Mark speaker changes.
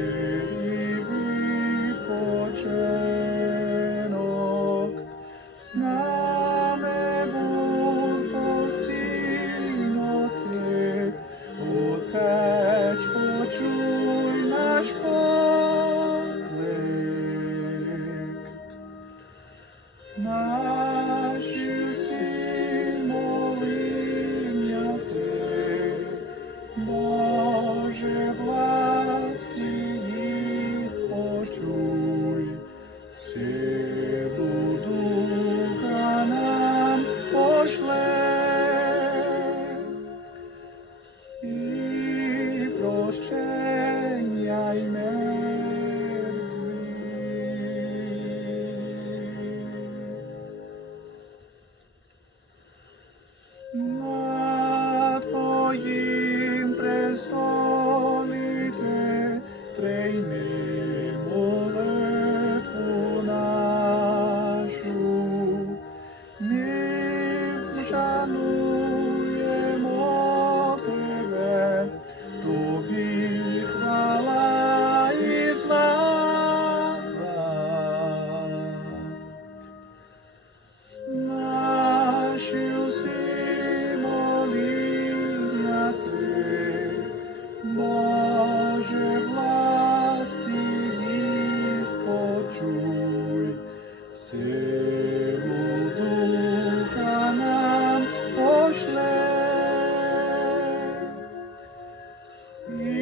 Speaker 1: і відпочинок. Знай you. Mm.